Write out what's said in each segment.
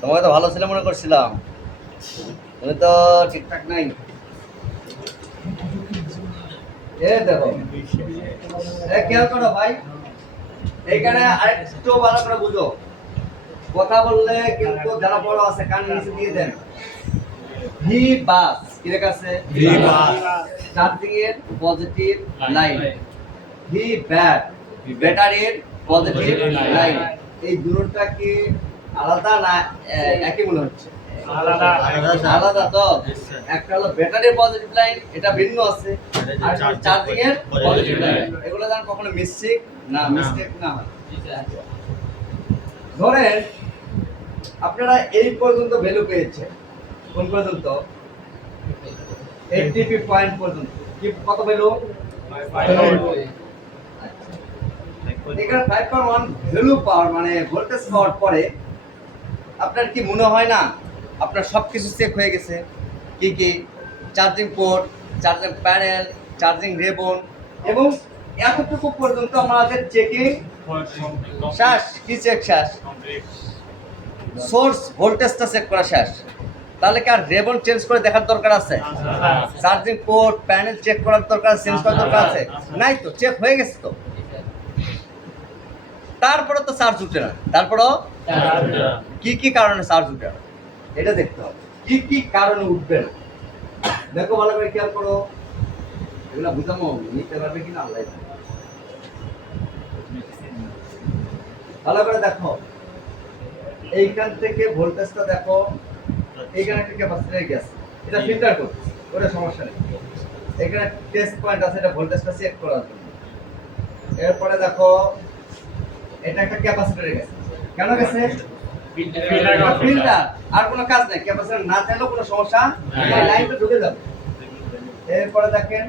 তোমাকে তো ভালো ছিল মনে করছিলাম, তুমি তো ঠিকঠাক নাই। এ দেখো, খেয়াল করো ভাই, এইখানে আরেকটু ভালো করে বুঝো। কথা বললে কিন্তু যারা বড় আছে কান নিচে দিয়ে দেন। ভি বাস কি লেখা আছে? ভি বাস। চার্জিং এর পজিটিভ লাইন। ভি ব্যাট ব্যাটারির পজিটিভ লাইন। এই দুটোটা কি আলাদা না একই মনে হচ্ছে? আলাদা তো। একটা হলো ব্যাটারির পজিটিভ লাইন, এটা ভিন্ন আছে। আর চার্জিং এর পজিটিভ লাইন, এগুলো যেন কখনো মিস্টেক না হয়। ধরেন আপনারা এই পর্যন্ত ভ্যালু পেয়েছেন, কোন পর্যন্ত? 80 পয়েন্ট পর্যন্ত। কি কত ভ্যালু? এখানে 5.1 ভ্যালু পাওয়ার মানে ভোল্টেজ পাওয়ার পরে আপনার কি মনে হয় না আপনার সবকিছু চেক হয়ে গেছে? কি কি? Charging port, charging panel, charging ribbon, এবং এতটুকু পর্যন্ত আমাদের চেকিং শেষ। কি চেক শেষ? সোর্স ভোল্টেজটা চেক করা শেষ। তাহলে কি আর রেবন চেঞ্জ করে দেখার দরকার আছে? চার্জিং পোর্ট, প্যানেল চেক করার দরকার, চেঞ্জ করার দরকার আছে? নাই তো, চেক হয়ে গেছে তো। তারপরে তো চার্জ উঠে না। তারপরেও কি কি কারণে চার্জ উঠে না এটা দেখতে হবে। কি কি কারণে উঠবে না দেখো, ভালো করে খেয়াল করো। এগুলা বুঝামো নিতে পারবে কিনা আল্লাহ জানে। ভালো করে দেখো, এইখান থেকে ভোল্টেজটা দেখো, এইখানে একটা ক্যাপাসিটর গেছে, এটা ফিল্টার করছে, ওটা সমস্যা নেই। এখানে টেস্ট পয়েন্ট আছে, এটা ভোল্টেজটা চেক করার জন্য। এরপরে দেখো, এটা একটা ক্যাপাসিটরে গেছে। কেন গেছে? ফিল্টার। আর কোনো কাজ নাই, ক্যাপাসিটর না চাইলেও কোনো সমস্যা নাই, লাইনটা ঢুকে যাবে। এরপরে দেখেন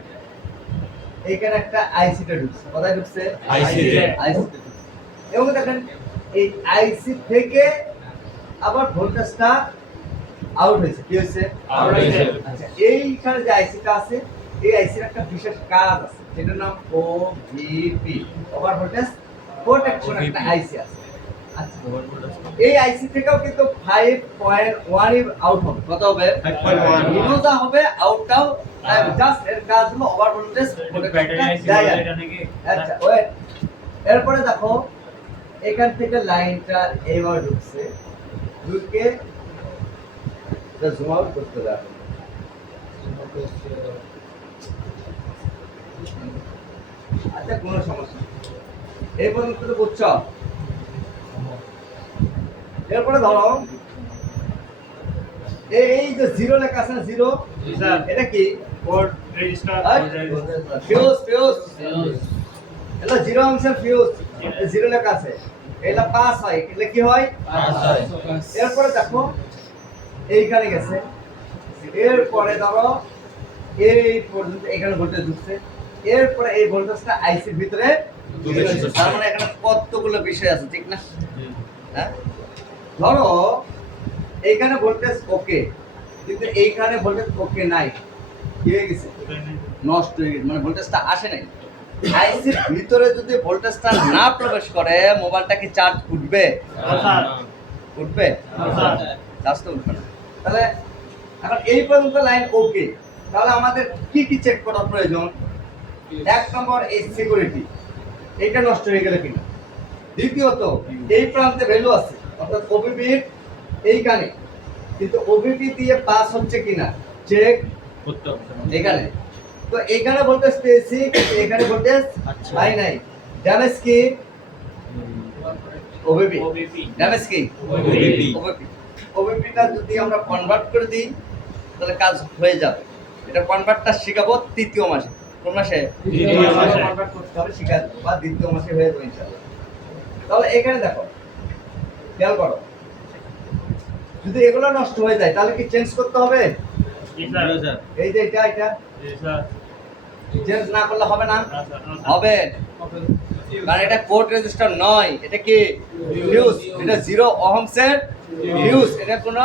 এইখানে একটা আইসিটা ঢুকছে। কোথায় ঢুকছে? আইসিতে ঢুকছে। এবং দেখেন এই আইসি থেকে আবার ভোল্টেজটা আউট হয়েছে। কি হয়েছে? আউট হয়েছে। আচ্ছা, এইখানে যে আইসিটা আছে, এই আইসির একটা বিশেষ কাজ আছে, যেটার নাম ওভিপি, ওভার ভোল্টেজ প্রোটেকশন একটা আইসি আছে। আচ্ছা, এই আইসি থেকেও কিন্তু 5.1 এর আউট হবে। কত হবে? 5.1 ইনোজা হবে, আউটটাও জাস্ট এর কাজ হলো ওভার ভোল্টেজ প্রোটেকশনটা দেয়। আচ্ছা, ওয়েট। এরপরে দেখো এখান থেকে লাইনটা এইভাবে ঢুকছে, ঢুকে এটা জুম আউট করতে হবে। আচ্ছা, কোনো সমস্যা নেই, এই পর্যন্ত তো বুঝছো। এরপরে ধরো এই যে জিরো লেখা আছে না, জিরো, এটা কি? Port register fuse. এটা জিরো অংশের ফিউজ, জিরো লেখা আছে, এটা পাস হয়, এটা কি হয়? পাস হয়। এরপরে দেখো এইখানে গেছে, এরপরে ধরো এই পর্যন্ত এখানে ভোল্টেজ ঢুকছে, এরপরে এই ভোল্টেজটা আইসির ভিতরে ঢুকেছে। তার মানে এখানে কতগুলো বিষয় আছে, ঠিক না? হ্যাঁ, ধরো এইখানে ভোল্টেজ ওকে, কিন্তু এইখানে ভোল্টেজ ওকে নাই, কি হয়ে গেছে? নষ্ট হয়ে গেছে, মানে ভোল্টেজটা আসে নাই। আইসির ভিতরে যদি ভোল্টেজটা না প্রবেশ করে, মোবাইলটা কি চার্জ উঠবে? উঠবে? চার্জ তো উঠবে না। তাহলে এখন এই পর্যন্ত লাইন ওকে, তাহলে আমাদের কি কি চেক করার প্রয়োজন? এক নম্বর, এই সিকিউরিটি, এটা নষ্ট হয়ে গেলে কিনা। দ্বিতীয়ত, এই প্রান্তে ভ্যালু আছে, অর্থাৎ ওবিপি এইখানে, কিন্তু ওবিপি দিয়ে পাস হচ্ছে কিনা চেক করতে হবে এখানে। তো এখানে ভোল্টেজ পেয়েছি, কিন্তু এখানে ভোল্টেজ পাই নাই। ড্যামেজ কি? ওবিপি। ড্যামেজ কি? ওবিপি। ওবিপিটা যদি আমরা কনভার্ট করে দিই তাহলে কাজ হয়ে যাবে। এটা কনভার্টটা শিখাবো তৃতীয় মাসে। কোন মাসে? দ্বিতীয় মাসে কনভার্ট করতে হবে, শিখাবো, বা দ্বিতীয় মাসে হয়ে যাবে ইনশাআল্লাহ। তাহলে এখানে দেখো, খেয়াল করো, যদি এগুলো নষ্ট হয়ে যায় তাহলে কি চেঞ্জ করতে হবে? এই যে এটা চেঞ্জ না করলে হবে না? হবে, কারণ এটা কোড রেজিস্টার নয়, এটা কি ফিউজ। এটা 0 ওহমসের ফিউজ, এটা কোনো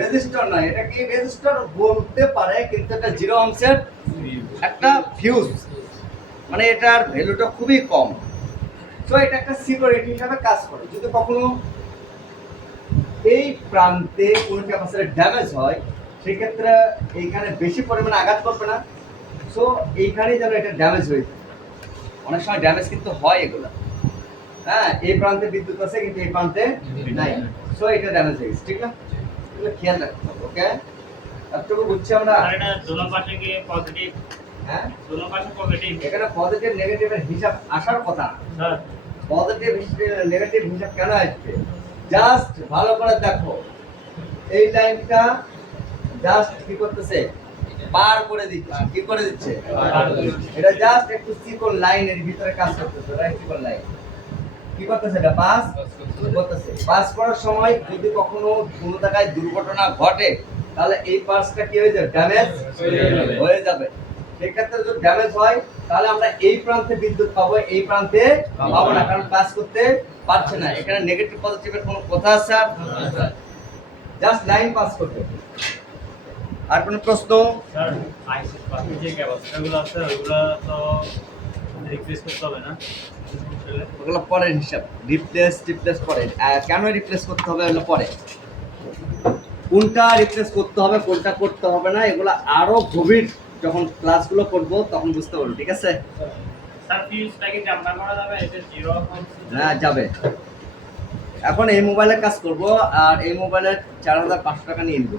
রেজিস্টার নয়। এটা কি রেজিস্টার বলতে পারে, কিন্তু এটা 0 ওহমসের একটা ফিউজ, মানে এটার ভ্যালুটা খুবই কম। তো এটা একটা সিকিউরিটি হিসাবে কাজ করে। যদি কখনো এই প্রান্তে কোন ক্যাপাসিটর ড্যামেজ হয় সেক্ষেত্রে এইখানে বেশি পরিমাণে আঘাত করবে না, সো এইখানেই যেন এটা ড্যামেজ হয়ে যায়। অনেক সময় ড্যামেজ কিন্তু হয় এগুলো, হ্যাঁ, এই প্রান্তে বিদ্যুৎ আছে কিন্তু এই প্রান্তে নাই, সো এটা ড্যামেজ হয়ে গেছে, ঠিক না? এগুলো খেয়াল রাখতে হবে, ওকে? এতটুকু বুঝছি আমরা? আর এটা দোনো পাশে কি পজিটিভ, হ্যাঁ, দোনো পাশে পজিটিভ এখানে পজিটিভ নেগেটিভের হিসাব আসার কথা না। স্যার। পজিটিভ নেগেটিভ হিসাব কেন আসবে? জাস্ট ভালো করে দেখো, এই লাইনটা জাস্ট কি করতেছে, পার করে দিচ্ছে। কি করে দিচ্ছে? এটা জাস্ট একটু চিকন লাইনের ভিতরে কাজ করতেছে, রাইট? চিকন লাইন কি করতেছে, এটা পাস করতেছে। পাস করার সময় যদি কখনো কোনো জায়গায় দুর্ঘটনা ঘটে তাহলে এই পাসটা কি হয়ে যাবে, ড্যামেজ হয়ে যাবে। সেক্ষেত্রে যদি ড্যামেজ হয় তাহলে আমরা এই প্রান্তে বিদ্যুৎ পাবো, এই প্রান্তে পাবো না, কারণ পাস করতে পারছে না। এখানে নেগেটিভ পজিটিভের কোনো কথা আছে? জাস্ট লাইন পাস করতে। আর কোনো প্রশ্ন? স্যার আইসি বাকি যে ক্যাপাসিটরগুলো আছে ওইগুলো তো রিপ্লেস করতে হবে না? ওগুলো পরের হিসাব, রিপ্লেস পরে। কেন রিপ্লেস করতে হবে ওগুলো পরে। কোনটা রিপ্লেস করতে হবে কোনটা করতে হবে না এগুলো আরো গভীর যখন ক্লাসগুলো করব তখন বুঝতে পারবো, ঠিক আছে? স্যার ফিউজটা কি জাম্পার করা যাবে? এটা জিরো হ্যাঁ, যাবে। এখন এই মোবাইলের কাজ করব আর এই মোবাইলের 4500 টাকা নিয়ে নিব।